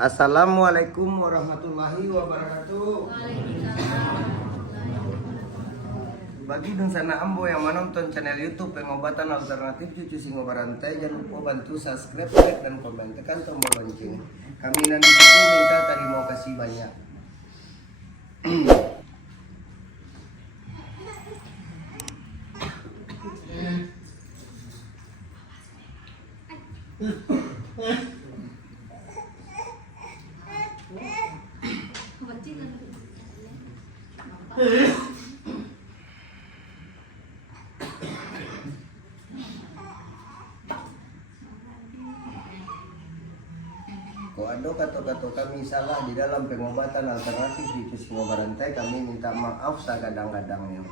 Assalamualaikum warahmatullahi wabarakatuh. Bagi dun sana ambo yang menonton channel YouTube Pengobatan Alternatif Cucu Singo Barantai, jangan lupa bantu subscribe, like, dan komen, tekan tombol lonceng. Kami nanti minta terima kasih banyak. Kok ada kata-kata kami salah di dalam pengobatan alternatif di Singo Barantai, kami minta maaf segadang-gadangnya.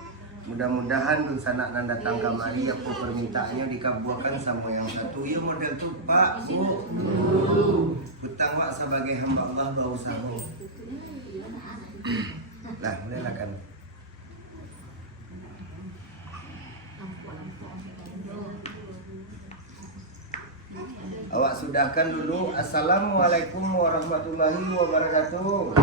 Mudah-mudahan dun sanak nan datang kamari aku permintaannya dikabulkan sama yang satu. Ya model tuh Pak, Bu. Hutang Pak sebagai hamba Allah bau sahu. Lah, mulai kan. Awak sudahkan dulu. Assalamualaikum warahmatullahi wabarakatuh.